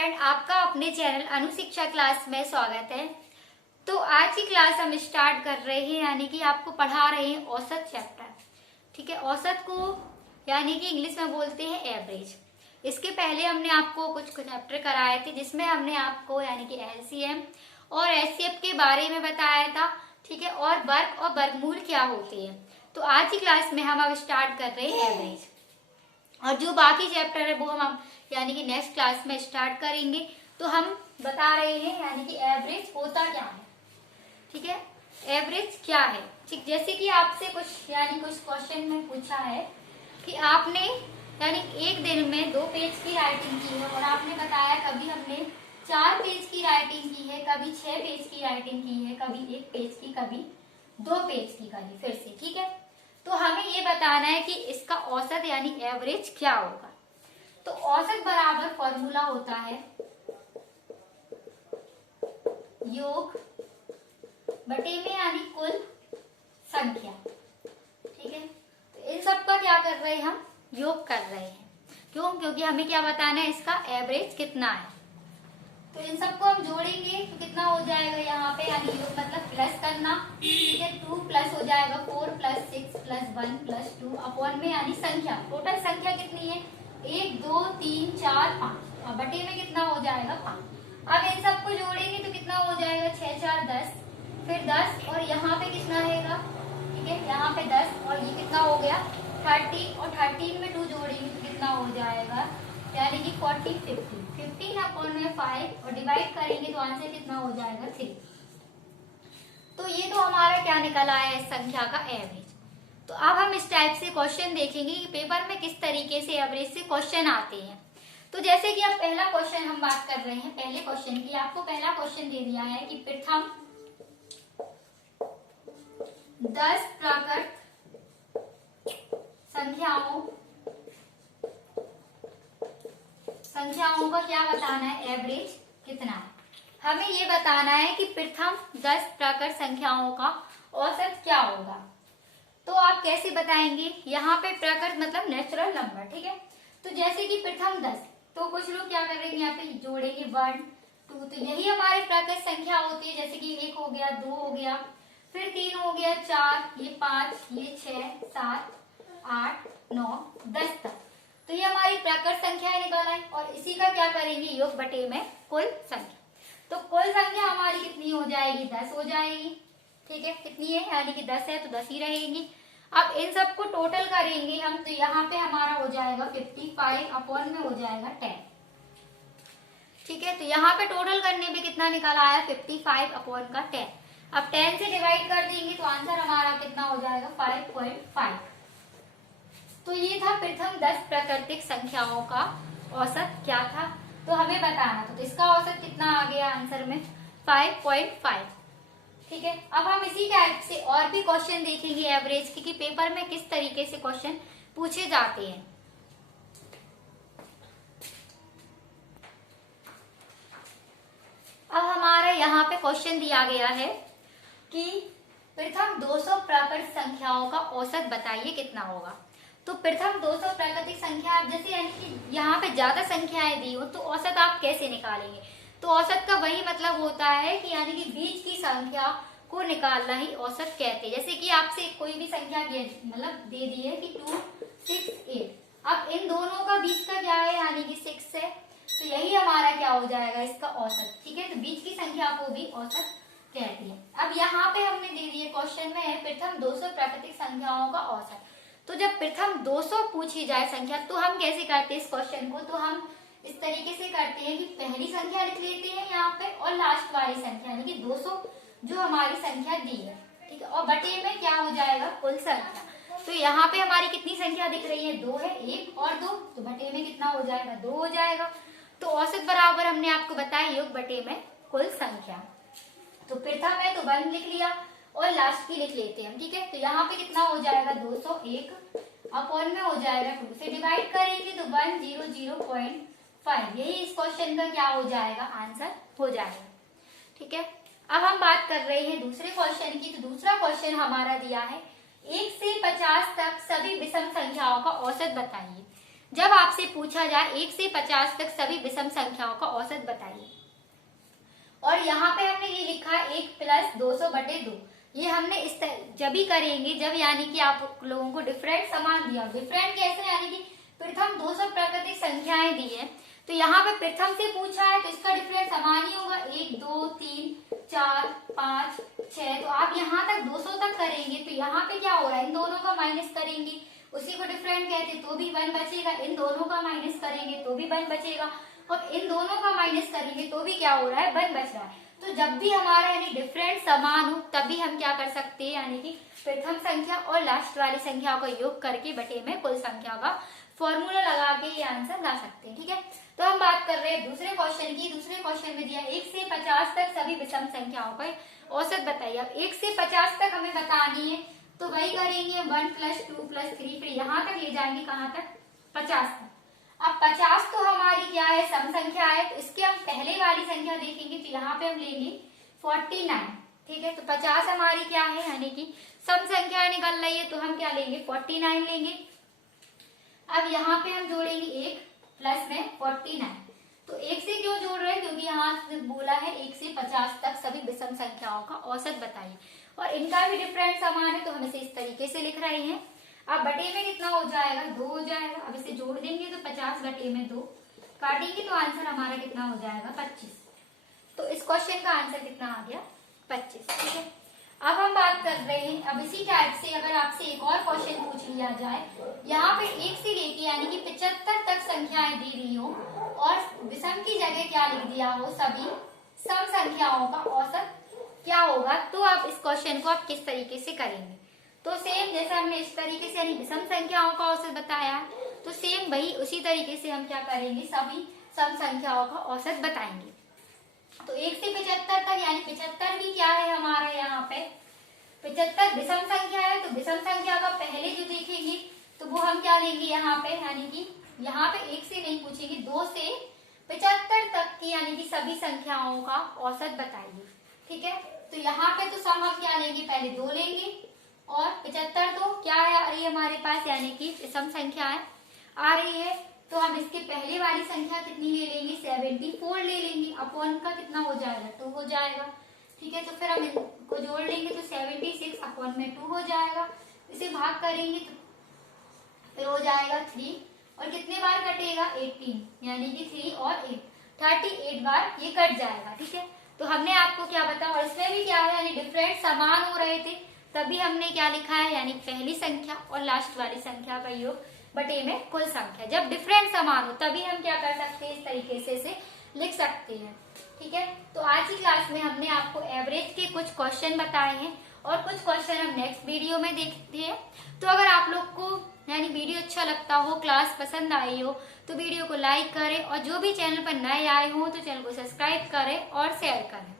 Friend, आपका अपने channel अनुशिक्षा class में स्वागत है। तो आज की क्लास हम स्टार्ट कर रहे हैं, यानी कि आपको पढ़ा रहे हैं औसत चैप्टर। ठीक है, औसत को यानी कि इंग्लिश में बोलते हैं एवरेज। इसके पहले हमने आपको कुछ चैप्टर कराए थे जिसमें हमने आपको यानी कि एलसीएम और एचसीएफ के बारे में बताया था। ठीक है, और वर्ग और वर्गमूल क्या होते हैं। तो आज की क्लास में हम अब स्टार्ट कर रहे हैं एवरेज, और जो बाकी चैप्टर है वो हम यानी कि नेक्स्ट क्लास में स्टार्ट करेंगे। तो हम बता रहे हैं यानी कि एवरेज होता क्या है। ठीक है, एवरेज क्या है। ठीक, जैसे कि आपसे कुछ क्वेश्चन में पूछा है कि आपने यानी एक दिन में 2 पेज की राइटिंग की है, और आपने बताया कभी हमने 4 पेज की राइटिंग की है, कभी 6 पेज की राइटिंग की है, कभी 1 पेज की, कभी 2 पेज की करी फिर से। ठीक है, तो हमें ये बताना है कि इसका औसत यानी एवरेज क्या होगा। तो औसत बराबर फॉर्मूला होता है योग बटे में यानी कुल संख्या। ठीक है, तो इन सब का क्या कर रहे हैं, हम योग कर रहे हैं। क्यों? क्योंकि हमें क्या बताना है, इसका एवरेज कितना है। तो इन सबको हम जोड़ेंगे तो कितना हो जाएगा यहाँ पे, यानी योग मतलब प्लस करना। ठीक है, 2 प्लस हो जाएगा 4 प्लस 6 प्लस 1 प्लस 2 अपॉन में यानी संख्या, टोटल संख्या कितनी है 1 2 3 4 5, और बटे में कितना हो जाएगा 5। अब इन सबको जोड़ेंगे तो कितना हो जाएगा 6 4 10, फिर 10 और यहाँ पे कितना रहेगा। ठीक है, यहाँ पे 10 और ये कितना हो गया 30, और 13 में 2 जोड़ेंगे तो कितना हो जाएगा यानी कि 40 15 अपॉन में 5, और डिवाइड करेंगे तो आंसर कितना हो जाएगा 3। तो ये तो हमारा क्या निकल आया है, संख्या का एवरेज। तो अब हम इस टाइप से क्वेश्चन देखेंगे कि पेपर में किस तरीके से एवरेज से क्वेश्चन आते हैं। तो जैसे कि अब पहला क्वेश्चन हम बात कर रहे हैं, पहले क्वेश्चन की। आपको पहला क्वेश्चन दे दिया है कि प्रथम 10 प्राकृत संख्याओं का क्या बताना है, एवरेज कितना है। हमें ये बताना है कि प्रथम 10 प्राकृत संख्याओं का औसत क्या होगा। तो आप कैसे बताएंगे, यहाँ पे प्राकृत मतलब नेचुरल नंबर। ठीक है, तो जैसे कि प्रथम 10, तो कुछ लोग क्या करेंगे, यहाँ पे जोड़ेंगे 1 2, तो यही हमारे प्राकृत संख्या होती है। जैसे कि 1 हो गया, 2 हो गया, फिर 3 हो गया, 4, ये 5, ये 6 7 8 9 10 तक। तो ये हमारी प्राकृत संख्या निकल आई, और इसी का क्या करेंगे, योग बटे में कुल संख्या। तो कुल संख्या हमारी कितनी हो जाएगी, 10 हो जाएगी। ठीक है, कितनी है यानी कि 10 है तो 10 ही रहेगी। अब इन सबको टोटल करेंगे हम, तो यहाँ पे हमारा हो जाएगा 55 अपॉन में हो जाएगा 10। ठीक है, तो यहाँ पे टोटल करने पे कितना निकल आया 55 अपॉन का 10। अब 10 से डिवाइड कर देंगे तो आंसर हमारा कितना हो जाएगा 5.5। तो ये था प्रथम 10 प्राकृतिक संख्याओं का औसत क्या था, तो हमें बताना। तो इसका औसत कितना आ गया आंसर में 5.5। ठीक है, अब हम इसी टाइप से और भी क्वेश्चन देखेंगे एवरेज की, कि पेपर में किस तरीके से क्वेश्चन पूछे जाते हैं। अब हमारा यहाँ पे क्वेश्चन दिया गया है कि प्रथम 200 प्राकृतिक संख्याओं का औसत बताइए कितना होगा। तो प्रथम 200 प्राकृतिक संख्या, आप जैसे यानी कि यहाँ पे ज्यादा संख्याएं दी हो तो औसत आप कैसे निकालेंगे। तो औसत का वही मतलब होता है कि यानी कि बीच की संख्या को निकालना ही औसत कहते हैं। जैसे कि आपसे कोई भी संख्या मतलब दे दी है कि 2 6 8, अब इन दोनों का बीच का क्या है यानी कि 6 है, तो यही हमारा क्या हो जाएगा इसका औसत। ठीक है, तो बीच की संख्या को भी औसत कहते हैं। अब यहाँ पे हमने दे दिए क्वेश्चन में है प्रथम 200 प्राकृतिक संख्याओं का औसत। तो जब प्रथम 200 पूछी जाए संख्या, तो हम कैसे करते हैं इस क्वेश्चन को, तो हम इस तरीके से करते हैं कि पहली संख्या लिख लेते हैं यहाँ पे, और लास्ट वाली संख्या यानी कि 200 जो हमारी संख्या दी है। ठीक है, और बटे में क्या हो जाएगा कुल संख्या। तो यहाँ पे हमारी कितनी संख्या दिख रही है, 2 है, 1 और 2, तो बटे में कितना हो जाएगा 2 हो जाएगा। तो औसत बराबर हमने आपको बताया योग बटे में कुल संख्या। तो प्रथम है तो 1 लिख लिया, और लास्ट की लिख लेते हैं हम। ठीक है, तो यहाँ पे कितना हो जाएगा 201 अपॉन में हो जाएगा 2 से डिवाइड करेंगे तो 100.5, यही इस क्वेश्चन का क्या हो जाएगा आंसर हो जाएगा। ठीक है, अब हम बात कर रहे हैं दूसरे क्वेश्चन की। तो दूसरा क्वेश्चन हमारा दिया है 1 से 50 तक सभी विषम संख्याओं का औसत बताइए। जब आपसे पूछा जाए 1 से 50 तक सभी विषम संख्याओं का औसत बताइए। और यहाँ पे हमने ये लिखा है 1 + 200/2। ये हमने इस जब ही करेंगे जब यानी कि आप लोगों को डिफरेंट समान दिया। डिफरेंट कैसे, यानी कि प्रथम 200 प्राकृतिक संख्याएं दी है, तो यहाँ पे प्रथम से पूछा है तो इसका डिफरेंट समान ही होगा। 1 2 3 4 5 6, तो आप यहाँ तक 200 तक करेंगे तो यहाँ पे क्या हो रहा है, इन दोनों का माइनस करेंगे, उसी को डिफरेंट कहते तो भी 1 बचेगा। इन दोनों का माइनस करेंगे तो भी 1 बचेगा, और इन दोनों का माइनस करेंगे तो भी क्या हो रहा है, 1 बच रहा है। तो जब भी हमारा यानी डिफरेंट समान हो तभी हम क्या कर सकते हैं, यानी कि प्रथम संख्या और लास्ट वाली संख्या का योग करके बटे में कुल संख्या का फॉर्मूला लगा के ये आंसर ला सकते हैं। ठीक है, तो हम बात कर रहे हैं दूसरे क्वेश्चन की। दूसरे क्वेश्चन में दिया 1 से 50 तक सभी विषम संख्याओं का औसत बताइए। अब 1 से 50 तक हमें बतानी है तो वही करेंगे 1 + 2 + 3, फिर यहाँ तक ले जाएंगे, कहाँ तक, 50 तक। अब 50 तो हमारी क्या है, सम संख्या है, तो इसके हम पहले वाली संख्या देखेंगे तो यहाँ पे हम लेंगे 49। ठीक है, तो 50 हमारी क्या है, यानी कि सम संख्या निकल रही है, तो हम क्या लेंगे, 49 लेंगे। अब यहाँ पे हम जोड़ेंगे 1 प्लस में 49। तो 1 से क्यों जोड़ रहे हैं, क्योंकि यहाँ से बोला है 1 से 50 तक सभी विषम संख्याओं का औसत बताइए, और इनका भी डिफरेंट समान है तो हम इसे इस तरीके से लिख रहे हैं। अब बटे में कितना हो जाएगा, 2 हो जाएगा। अब इसे जोड़ देंगे तो 50 बटे में 2, काटेंगे तो आंसर हमारा कितना हो जाएगा, 25। तो इस क्वेश्चन का आंसर कितना आ गया, 25। ठीक है, अब हम बात कर रहे हैं, अब इसी टाइप से अगर आपसे एक और क्वेश्चन पूछ लिया जाए, यहाँ पे 1 से लेके यानी कि 75 तक संख्याएं दी रही हो और विषम की जगह क्या लिख दिया हो, सभी सम संख्याओं का औसत क्या होगा, तो आप इस क्वेश्चन को आप किस तरीके से करेंगे। तो सेम जैसे हमने इस तरीके से यानी विषम संख्याओं का औसत बताया है, तो सेम वही उसी तरीके से हम क्या करेंगे, सभी सम संख्याओं का औसत बताएंगे। तो 1 से 75 तक, यानी 75 भी क्या है हमारा, यहाँ पे 75 विषम संख्या है, तो विषम संख्या का पहले जो देखेंगे तो वो हम क्या लेंगे यहाँ पे, यानी कि यहाँ पे 1 से नहीं पूछेंगे, 2 से 75 तक की यानी कि सभी संख्याओं का औसत बताइए। ठीक है, तो यहाँ पे तो सम हम क्या लेंगे, पहले 2 लेंगे, और 75 तो क्या है आ रही है हमारे पास, यानी कि सम संख्याएं आ रही है, तो हम इसके पहले वाली संख्या कितनी ले लेंगे, 74 ले लेंगे। अपॉन का कितना हो जाएगा, 2 हो जाएगा। ठीक है, तो फिर हम इनको जोड़ लेंगे तो 76 अपॉन में 2 हो जाएगा। इसे भाग करेंगे तो फिर हो जाएगा 3, और कितने बार कटेगा, 18, यानी कि 3 और 8 38 बार ये कट जाएगा। ठीक है, तो हमने आपको क्या बताया, और इसमें भी क्या है, यानी डिफरेंट समान हो रहे थे तभी हमने क्या लिखा है, यानी पहली संख्या और लास्ट वाली संख्या का योग बटे में कुल संख्या। जब डिफरेंट समान हो तभी हम क्या कर सकते हैं, इस तरीके से इसे लिख सकते हैं। ठीक है, तो आज की क्लास में हमने आपको एवरेज के कुछ क्वेश्चन बताए हैं और कुछ क्वेश्चन हम नेक्स्ट वीडियो में देखते हैं। तो अगर आप लोग को यानी वीडियो अच्छा लगता हो, क्लास पसंद आई हो, तो वीडियो को लाइक करें, और जो भी चैनल पर नए आए हो तो चैनल को सब्सक्राइब करें और शेयर करें।